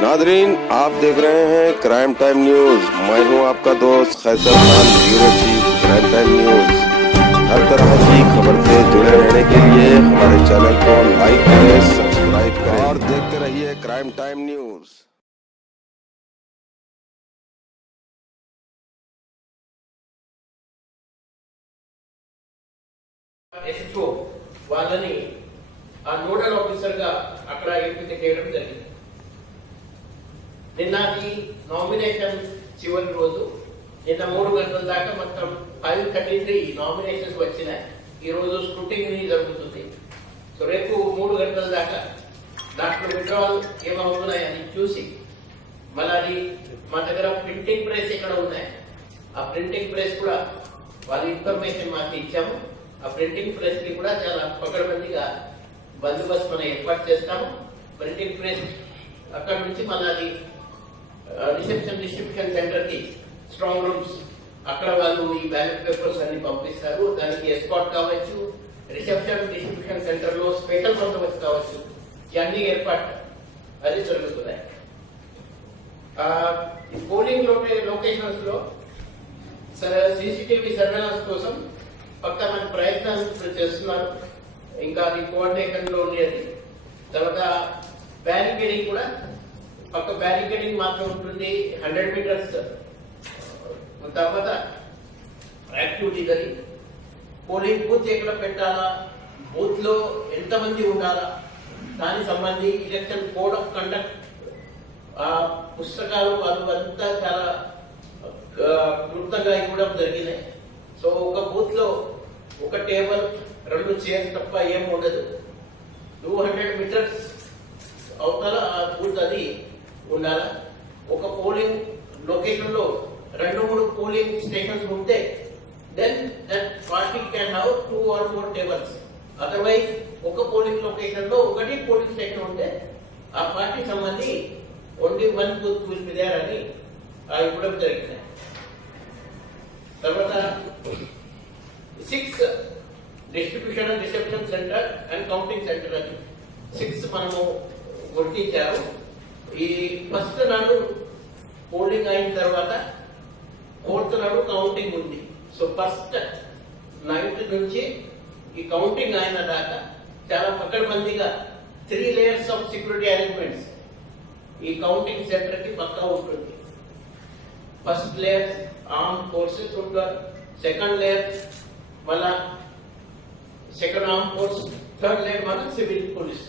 Nadreen, आप देख रहे हैं क्राइम टाइम न्यूज। मैं हूं आपका दोस्त Khaiser Khan, bureau chief crime time news. हर तरह की खबर से जुड़े रहने के लिए हमारे चैनल को लाइक करें, सब्सक्राइब करें और देखते रहिए क्राइम टाइम न्यूज। ఎస్ఓ వాళ్ళని ఆ నోడల్ ఆఫీసర్ గా అక్కడ ఎంపిక చేయడం జరిగింది. నిన్నటి నామినేషన్ చివరి రోజు, నిన్న 3 గంటల దాకా మొత్తం 533 నామినేషన్స్ వచ్చినాయి. ఈ రోజు స్క్రూటినీ జరుగుతుంది. సో రేపు 3 గంటల దాకా డాక్టర్ విడ్రాల్ ఏమవుతున్నాయని చూసి మళ్ళీ మా దగ్గర ప్రింటింగ్ ప్రెస్ ఎక్కడ ఉన్నాయి, ఆ ప్రింటింగ్ ప్రెస్ కూడా వాళ్ళ ఇన్ఫర్మేషన్ మాకు ఇచ్చాము. ఆ ప్రింటింగ్ ప్రెస్ కి కూడా చాలా పకడ్బందీగా బందోబస్తు మనం ఏర్పాటు చేస్తాము. ప్రింటింగ్ ప్రెస్ అక్కడ నుంచి మళ్ళీ రిసెప్షన్ డిస్ట్రిబ్యూషన్ సెంటర్ కి స్ట్రాంగ్ రూమ్స్, అక్కడ వాళ్ళు ఈ బ్యాలెట్ పేపర్స్ అన్ని పంపిస్తారు. దానికి ఎస్కాట్ కావచ్చు, రిసెప్షన్ డిస్ట్రిబ్యూషన్ సెంటర్ లో స్పెషల్ బందోబస్తు కావచ్చు, ఇవన్నీ ఏర్పాటు అది జరుగుతున్నాయి. పోలింగ్ లొకేషన్స్ లో సీసీటీవీ సర్వేలెన్స్ కోసం పక్క మన ప్రయత్నాలు చేస్తున్నారు. ఇంకా అది కోఆర్డినేషన్ లో ఉండేది. తర్వాత బ్యారికేడింగ్ కూడా పక్క బ్యారికేడింగ్ మాత్రం ఉంటుంది 100 మీటర్స్. తర్వాత యాక్టివిటీస్ అని పోలింగ్ బూత్ ఎక్కడ పెట్టాలా, బూత్ లో ఎంతమంది ఉండాలా, దానికి సంబంధించి ఎలక్షన్ కోడ్ ఆఫ్ కండక్ట్ పుస్తకాలు వాళ్ళు అంతా చాలా క్లుప్తంగా ఇవ్వడం జరిగినాయి. సో ఒక బూత్ లో ఒక టేబుల్ 2 చైర్స్ తప్ప ఏం ఉండదు. 200 మీటర్స్ అవతల ఆ బూత్ అది ఉండాల. ఒక పోలింగ్ లొకేషన్ లో 2-3 పోలింగ్ స్టేషన్స్ ఉంటే then that party can have 2 or 4 tables. Otherwise ఒక పోలింగ్ లొకేషన్ లో ఒకటి పోలింగ్ స్టేషన్ ఉంటే ఆ పార్టీ సంబంధి only 1 booth will be there అని ఇవ్వడం జరిగింది. తర్వాత 6 distribution and reception centre and counting centre అని 6 మనము గుర్తించారు. ఈ ఫస్ట్ నాడు పోలింగ్ అయిన తర్వాత 4th నాడు కౌంటింగ్ ఉంది. సో ఫస్ట్ నైట్ నుంచి ఈ కౌంటింగ్ అయిన దాకా చాలా పకడ్బందీగా 3 లేయర్స్ ఆఫ్ సెక్యూరిటీ అరేంజ్మెంట్స్ ఈ కౌంటింగ్ సెంటర్ కి పక్కా ఉంటుంది. ఫస్ట్ లేయర్ ఆర్మ్ ఫోర్సెస్ ఉంటారు, సెకండ్ లేయర్ మళ్ళా second arm force, third layer మన సివిల్ పోలీస్.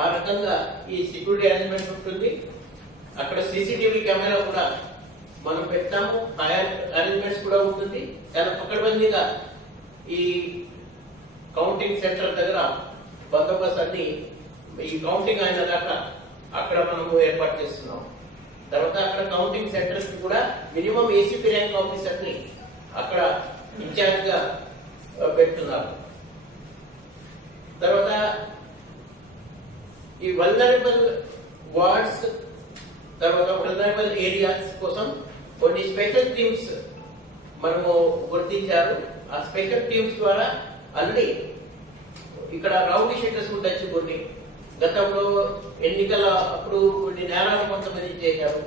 ఆ రకంగా ఈ సెక్యూరిటీ అరేంజ్మెంట్ ఉంటుంది. అక్కడ సీసీటీవీ కెమెరా కూడా మనం పెట్టాము, ఫైర్ అరేంజ్మెంట్స్ కూడా ఉంటుంది. చాలా పకడ్బందీగా ఈ కౌంటింగ్ సెంటర్ దగ్గర బందోబస్తు అన్ని ఈ కౌంటింగ్ అయిన దాకా అక్కడ మనము ఏర్పాటు చేస్తున్నాం. తర్వాత అక్కడ కౌంటింగ్ సెంటర్స్ కి కూడా మినిమం ఏసీపీ ర్యాంక్ ఆఫీసర్ ని అక్కడ ఇన్ఛార్జ్ గా పెడుతున్నారు. తర్వాత ఈ వల్నరబుల్ వార్డ్స్, తర్వాత వల్నరబుల్ ఏరియాస్ కోసం కొన్ని స్పెషల్ టీమ్స్ మనము గుర్తించారు. ఆ స్పెషల్ టీమ్స్ ద్వారా ఆల్రెడీ ఇక్కడ రౌడీ షీటర్స్ ఉండొచ్చు, కొన్ని గతంలో ఎన్నికల అప్పుడు కొన్ని నేరాలు కొంతమంది చేశారు,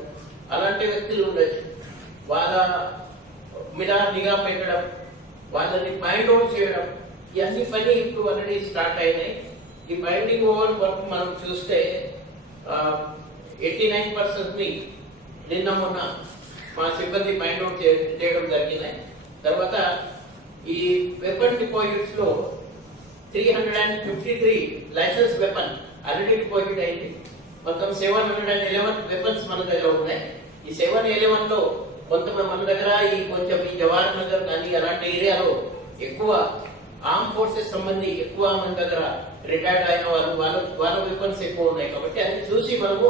అలాంటి వ్యక్తులు ఉండొచ్చు. వాళ్ళ మీద నిఘా పెట్టడం, వాళ్ళని మైండ్ అవుట్ చేయడం, ఇవన్నీ పని ఇప్పుడు ఆల్రెడీ స్టార్ట్ అయినాయి. ఈ మైండింగ్ ఓవర్ వర్క్ మనం చూస్తే 89% ని నిన్న మొన్న మా సిబ్బంది మైండ్ అవుట్ చేయడం జరిగినాయి. తర్వాత ఈ వెపన్ డిపాజిట్స్ లో 353 లైసెన్స్ వెపన్ ఆల్రెడీ డిపాజిట్ అయింది. మొత్తం 711 వెపన్స్ మన దగ్గర ఉన్నాయి. ఈ 711 లో కొంతమంది మన దగ్గర ఈ కొంచెం ఈ జవహర్ నగర్ కానీ అలాంటి ఏరియాలో ఎక్కువ ఆర్మ్ ఫోర్సెస్ సంబంధి ఎక్కువ మన దగ్గర రిటైర్డ్ అయిన వాళ్ళ వెపన్స్ ఎక్కువ ఉన్నాయి. కాబట్టి అది చూసి మనము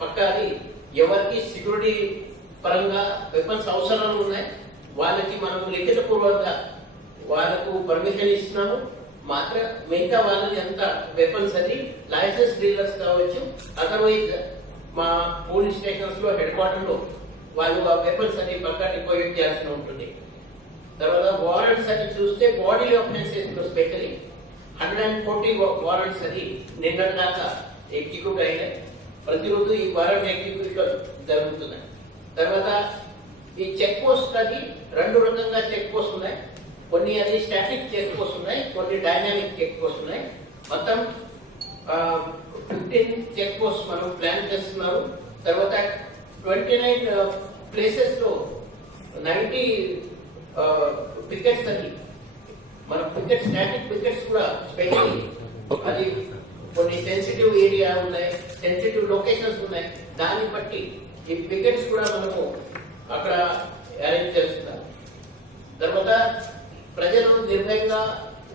పక్కాది ఎవరికి సెక్యూరిటీ పరంగా వెపన్స్ అవసరాలు ఉన్నాయి వాళ్ళకి మనము లిఖిత పూర్వకంగా వాళ్ళకు పర్మిషన్ ఇస్తున్నాము. మాత్రం మిగతా వాళ్ళని ఎంత వెపన్స్ అది లైసెన్స్ డీలర్స్ కావచ్చు, అదర్వైజ్ మా పోలీస్ స్టేషన్స్ లో హెడ్ క్వార్టర్ లో వాళ్ళు ఆ వెపన్స్ అని పక్కా డిపాజిట్ చేయాల్సి ఉంటుంది. తర్వాత వారెంట్స్ అని చూస్తే బాడీ ఆఫెన్సెస్ లో స్పెషల్లీ 140 వారెంట్స్ అది నిన్న దాకా ఎగ్జిక్యూట్ అయినాయి. ప్రతిరోజు ఈ వారం యాక్టివిటీలు జరుగుతున్నాయి. తర్వాత ఈ చెక్ పోస్ట్ అది 2 రకంగా చెక్ పోస్ట్ ఉన్నాయి. కొన్ని అది స్టాటిక్ చెక్ పోస్ట్ ఉన్నాయి, కొన్ని డైనామిక్ చెక్ పోస్ట్ ఉన్నాయి. మొత్తం 15 చెక్ పోస్ట్ మనం ప్లాన్ చేస్తున్నారు. తర్వాత 29 ప్లేసెస్ లో 90 పికెట్స్ అని మన పికెట్ స్టాటిక్ పికెట్స్ కూడా స్పెషల్ అది కొన్ని సెన్సిటివ్ ఏరియా ఉన్నాయి, సెన్సిటివ్ లొకేషన్స్ ఉన్నాయి. దాన్ని బట్టి ఈ పికెట్స్ కూడా మనము అక్కడ అరేంజ్ చేస్తున్నాం. తర్వాత ప్రజలు నిర్భయంగా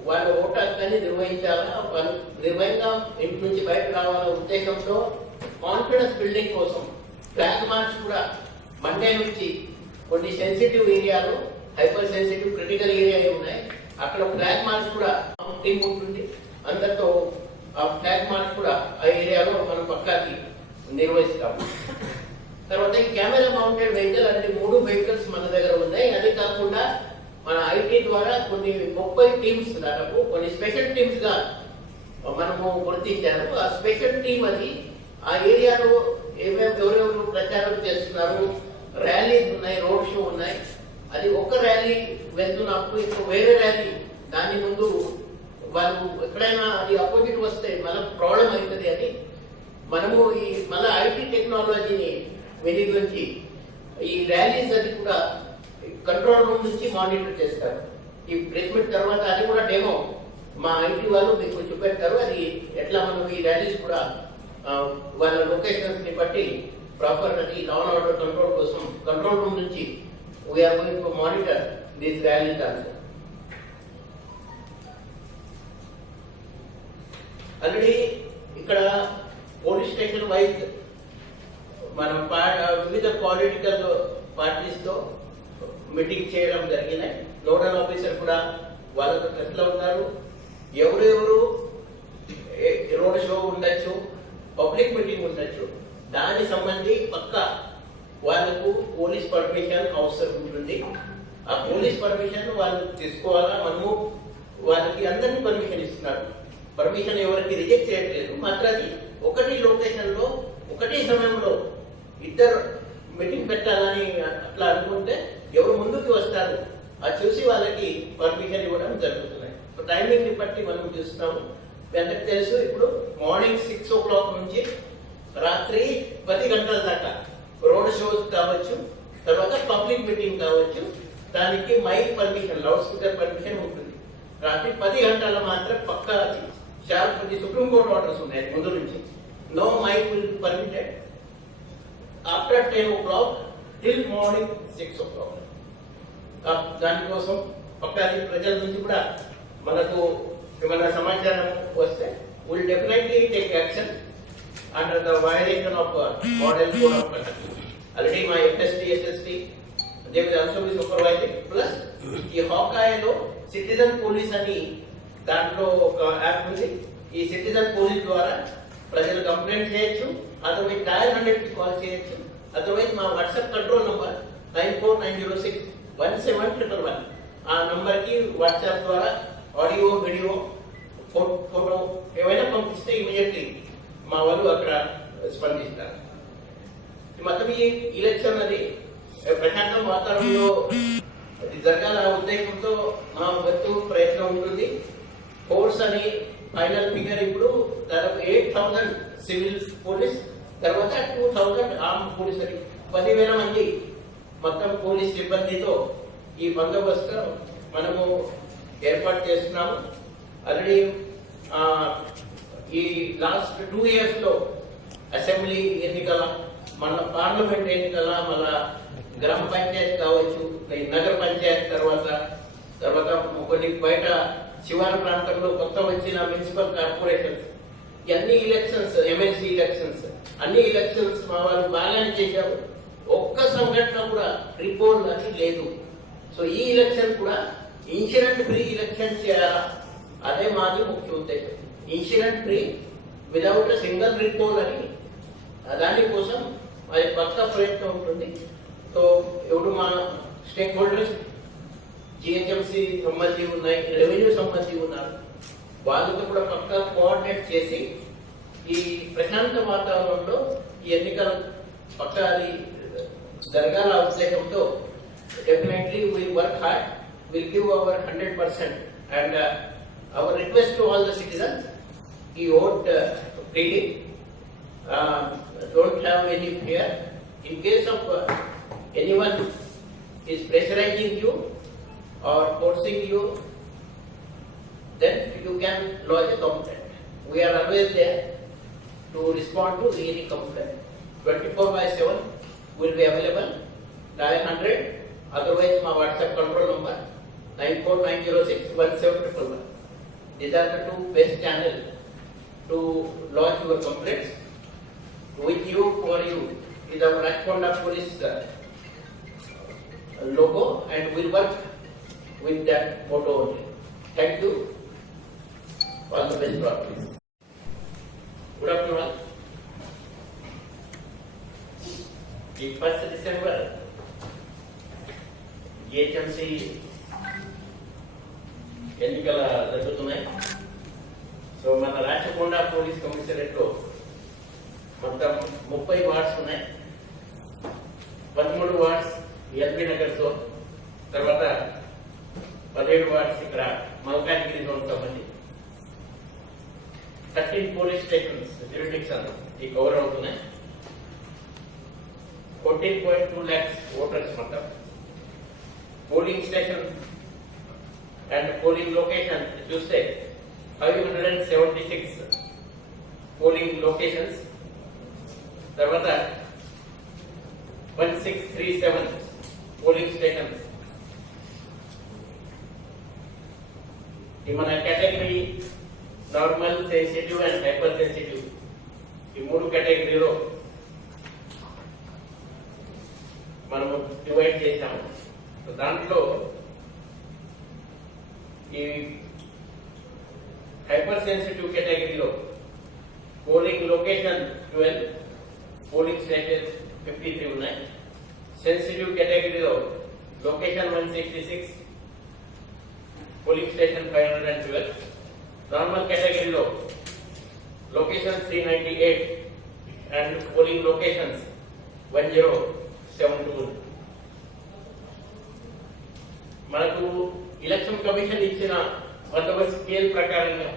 వాళ్ళ ఓటు హక్కుని నిర్వహించాలా, వాళ్ళు నిర్భయంగా ఇంటి నుంచి బయట రావాలనే ఉద్దేశంతో కాన్ఫిడెన్స్ బిల్డింగ్ కోసం ఫ్లాగ్ మార్చ్ కూడా మండే నుంచి కొన్ని సెన్సిటివ్ ఏరియాలు, హైపర్ సెన్సిటివ్ క్రిటికల్ ఏరియాలు ఉన్నాయి. అక్కడ ఫ్లాగ్ మార్చ్ కూడా టీం ఉంటుంది. అందరితో ఆ ఫ్లాగ్ మార్చ్ కూడా ఆ ఏరియాలో మనం పక్కాకి నిర్వహిస్తాము. తర్వాత ఈ కెమెరా మౌంటెడ్ వెహికల్ అంటే 3 వెహికల్స్ మన దగ్గర ఉన్నాయి. అది కాకుండా మన ఐటీ ద్వారా కొన్ని 30 టీమ్స్ దాదాపు కొన్ని స్పెషల్ టీమ్స్ గా మనము గుర్తించారు. ఆ స్పెషల్ టీమ్ అది ఆ ఏరియాలో ఎవరెవరు ప్రచారం చేస్తున్నారు, ర్యాలీస్ ఉన్నాయి, రోడ్ షో ఉన్నాయి. అది ఒక ర్యాలీ వెళ్తున్నప్పుడు ఇప్పుడు వేరే ర్యాలీ దాని ముందు వాళ్ళు ఎక్కడైనా అది అపోజిట్ వస్తే మన ప్రాబ్లం అవుతుంది అని మనము ఈ మళ్ళీ ఐటీ టెక్నాలజీని వినియోగించి ఈ ర్యాలీస్ అది కూడా కంట్రోల్ రూమ్ నుంచి మానిటర్ చేస్తారు. ఈ ప్రెస్ మీట్ తర్వాత అది కూడా డెమో మా ఐటీ వాళ్ళు మీకు చూపెడతారు. అది ఎట్లా మనం ఈ ర్యాలీస్ కూడా వాళ్ళ లొకేషన్స్ ని బట్టి ప్రాపర్ అది లా అండ్ ఆర్డర్ కంట్రోల్ కోసం కంట్రోల్ రూమ్ నుంచి we're going to monitor this rallies also. Already ఇక్కడ పోలీస్ స్టేషన్ వైజ్ మనం వివిధ పొలిటికల్ పార్టీస్ తో మీటింగ్ చేయడం జరిగినాయి. నోడల్ ఆఫీసర్ కూడా వాళ్ళతో టచ్లో ఉన్నారు. ఎవరెవరు రోడ్ షో ఉండొచ్చు, పబ్లిక్ మీటింగ్ ఉండొచ్చు, దానికి సంబంధి పక్క వాళ్ళకు పోలీస్ పర్మిషన్ అవసరం ఉంటుంది. ఆ పోలీస్ పర్మిషన్ వాళ్ళు తీసుకోవాలా. మనము వాళ్ళకి అందరినీ పర్మిషన్ ఇస్తున్నారు. పర్మిషన్ ఎవరికి రిజెక్ట్ చేయట్లేదు. మాత్రం అది ఒకటి లొకేషన్ లో ఒకటి సమయంలో ఇద్దరు మీటింగ్ పెట్టాలని అట్లా అనుకుంటే ఎవరు ముందుకు వస్తారు అది చూసి వాళ్ళకి పర్మిషన్ ఇవ్వడం జరుగుతున్నాయి. టైమింగ్ ని బట్టి మనం చూస్తున్నాము. అందరికి తెలుసు ఇప్పుడు మార్నింగ్ 6 o'clock నుంచి రాత్రి 10 గంటల దాకా రోడ్ షోస్ కావచ్చు, తర్వాత పబ్లిక్ మీటింగ్ కావచ్చు, దానికి mike permission, loudspeaker permission ఉంటుంది. రాత్రి 10 గంటల మాత్రం పక్కా షార్ప్ సుప్రీంకోర్టు ఆర్డర్స్ ఉన్నాయి ముందు నుంచి. No mike will be permitted after 10 o'clock till morning 6 o'clock. దానికోసం పక్కాది ప్రజల నుంచి కూడా మనకు ఏమైనా సమాచారం వస్తే will definitely take action under the violation of model code of conduct. Already మా FST SST they will also be supervising. Plus ఈ హాకాయలో సిటిజన్ పోలీస్ అని దాంట్లో ఒక యాప్ ఉంది. ఈ సిటిజన్ పోలీస్ ద్వారా ప్రజలు కంప్లైంట్ చేయొచ్చు, అదర్వైజ్ డయల్ 100 కి కాల్ చేయొచ్చు, అదర్వైజ్ మా వాట్సాప్ కంట్రోల్ నంబర్ 9490617111 ఆ నంబర్ కి వాట్సాప్ ద్వారా ఆడియో, వీడియో, ఫోటో ఏమైనా పంపిస్తే ఇమీడియట్లీ మా వాళ్ళు అక్కడ స్పందిస్తారు. మొత్తం ఈ ఎలక్షన్ అది ప్రశాంత వాతావరణంలో జరగాల ఉద్దేశంతో మా వంతు ప్రయత్నం ఉంటుంది. ఫోర్స్ అని ఫైనల్ ఫిగర్ ఇప్పుడు దాదాపు 8,000 సివిల్ పోలీస్, తర్వాత 2,000 ఆర్మ్ పోలీస్ అని 10,000 మంది మొత్తం పోలీస్ సిబ్బందితో ఈ బందోబస్తు మనము ఏర్పాటు చేస్తున్నాము. ఆల్రెడీ ఈ లాస్ట్ 2 years లో అసెంబ్లీ ఎన్నికల, మన పార్లమెంట్ ఎన్నికల, మన గ్రామ పంచాయత్ కావచ్చు, నగర పంచాయత్, తర్వాత కొన్ని బయట శివార ప్రాంతంలో కొత్త వచ్చిన మున్సిపల్ కార్పొరేషన్, అన్ని ఎలక్షన్స్, ఎమ్మెల్సీ ఎలక్షన్స్, అన్ని ఎలక్షన్స్ మా వాళ్ళు బాగానే చేశారు. ఒక్క సంఘటన కూడా రిపోర్ట్ అని లేదు. సో ఈ ఎలక్షన్ కూడా ఇన్సిడెంట్ ఫ్రీ ఎలక్షన్ చేయాలా, అదే మాది ముఖ్య ఉద్దేశం. Incident free without single report అని దానికోసం అది పక్క ప్రయత్నం ఉంటుంది. సో ఇప్పుడు మా స్టేక్ హోల్డర్స్ జిహెచ్ఎంసీ సంబంధించి ఉన్నాయి, రెవెన్యూ సంబంధించి ఉన్నారు, వాళ్ళతో కూడా పక్కా కోఆర్డినేట్ చేసి ఈ ప్రశాంత వాతావరణంలో ఈ ఎన్నికలు పక్క అది జరగాల ఉద్దేశంతో definitely will work hard, will give our 100%. And hour request to all the citizens, ఈ vote freely, don't have any fear. In case of anyone is pressurizing you or forcing you, then you can lodge a complaint. We are always there to respond to any complaint. 24/7 will be available. Dial 100. Otherwise, my WhatsApp control number 9490617111. These are the two best channels to lodge your complaints. With you, for you, is our Rajkonda police logo, and we'll work with that motto only. Thank you. All the best for you. Good afternoon. The 1st December, GHMC ఎన్నికల జరుగుతున్నాయి. So మన Rachakonda police commissionerate లో మొత్తం 30 wards ఉన్నాయి. 13 wards LB Nagar zone, తర్వాత 17 wards ఇక్కడ Malkajgiri zone సంబంధించి 13 police stations jurisdiction ఈ కవర్ అవుతున్నాయి. 14.2 lakhs ఓటర్స్ మొత్తం. Polling station and polling location చూస్తే 576 పోలింగ్ లొకేషన్స్, తర్వాత 1637 పోలింగ్ స్టేషన్స్. ఈ మన category normal, sensitive and hyper sensitive ఈ 3 కేటగిరీలో మనము డివైడ్ చేశాము. దాంట్లో ఈ హైపర్ సెన్సిటివ్ కేటగిరీలో పోలింగ్ లొకేషన్ 12, పోలింగ్ స్టేషన్ 53 ఉన్నాయి. సెన్సిటివ్ కేటగిరీలో లొకేషన్ 166, పోలింగ్ స్టేషన్ 512. నార్మల్ కేటగిరీలో లొకేషన్ 398 అండ్ పోలింగ్ లొకేషన్స్ 1072. మనకు ఎలక్షన్ కమిషన్ ఇచ్చిన బందోబస్తు స్కేల్ ప్రకారంగా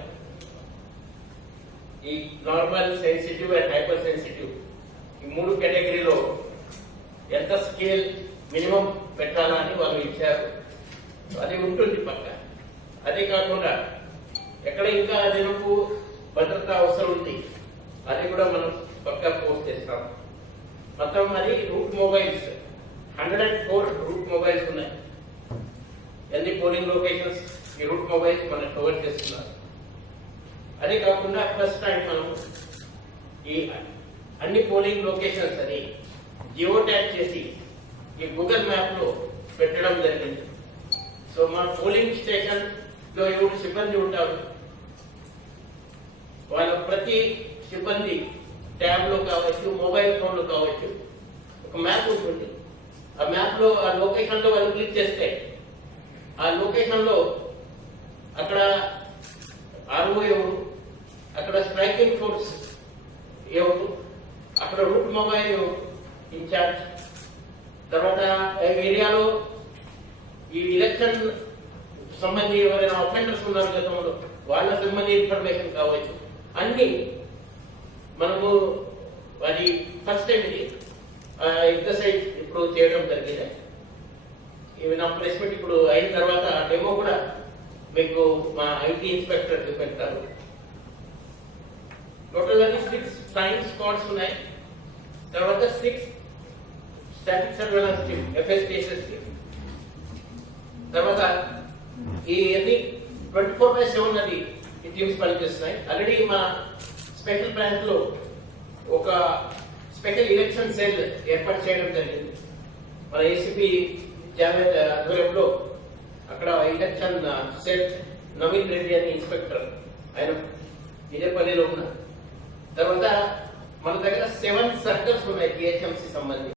ఈ normal, sensitive and hyper sensitive ఈ 3 కేటగిరీలో ఎంత స్కేల్ మినిమం పెట్టాలా అని వాళ్ళు ఇచ్చారు. అది ఉంటుంది పక్క. అదే కాకుండా ఎక్కడ ఇంకా అదనపు భద్రత అవసరం ఉంది అది కూడా మనం పక్క పోస్ట్ చేస్తాం. మొత్తం అది రూట్ మొబైల్స్ 104 రూట్ మొబైల్స్ ఉన్నాయి. ఎన్ని పోలింగ్ లొకేషన్స్ ఈ రూట్ మొబైల్స్ మనం కవర్ చేస్తున్నారు. అదే కాకుండా ఫస్ట్ టైం మనం ఈ అన్ని పోలింగ్ లొకేషన్స్ అని జియో ట్యాగ్ చేసి ఈ గూగుల్ మ్యాప్ లో పెట్టడం జరిగింది. సో మన పోలింగ్ స్టేషన్ లో ఎవరు సిబ్బంది ఉంటారు, వాళ్ళ ప్రతి సిబ్బంది ట్యాబ్ లో కావచ్చు, మొబైల్ ఫోన్ లో కావచ్చు, ఒక మ్యాప్ ఉంటుంది. ఆ మ్యాప్ లో ఆ లొకేషన్ లో వాళ్ళు క్లిక్ చేస్తే ఆ లొకేషన్ లో అక్కడ ఆర్ఓ ఎవరు, అక్కడ స్ట్రైకింగ్ ఫోర్స్ ఎవరు, అక్కడ రూట్ మొబైల్ ఇన్ఛార్జ్, తర్వాత ఏరియాలో ఈ ఎలక్షన్ సంబంధించి ఎవరైనా అఫెండర్స్ ఉన్నారు గతంలో వాళ్ళ సంబంధించి ఇన్ఫర్మేషన్ కావచ్చు. అన్ని మనము అది ఫస్ట్ టైం ఇది ఎక్సర్సైజ్ ఇప్పుడు చేయడం జరిగింది. ఇవి నా ప్రెస్ మీట్ ఇప్పుడు అయిన తర్వాత డెమో కూడా మీకు మా ఐటీ ఇన్స్పెక్టర్ చూపెడతారు. టోటల్ అది 6 ఫ్లయింగ్ స్క్వాడ్స్ ఉన్నాయి. తర్వాత 6 static surveillance team, FSTSS team. తర్వాత ఈ అన్ని 24/7 అది ఈ టీమ్స్ పనిచేస్తున్నాయి. ఆల్రెడీ మా స్పెషల్ బ్రాంచ్ లో ఒక స్పెషల్ ఎలక్షన్ సెల్ ఏర్పాటు చేయడం జరిగింది. మన ఏసీపీ జావేద్ ఆధ్వర్యంలో అక్కడ ఎలక్షన్ సెల్ నవీన్ రెడ్డి అని ఇన్స్పెక్టర్, ఆయన ఇదే పనిలో ఉన్నారు. తర్వాత మన దగ్గర 7 సర్కిల్స్ ఉన్నాయి GHMC సంబంధించి.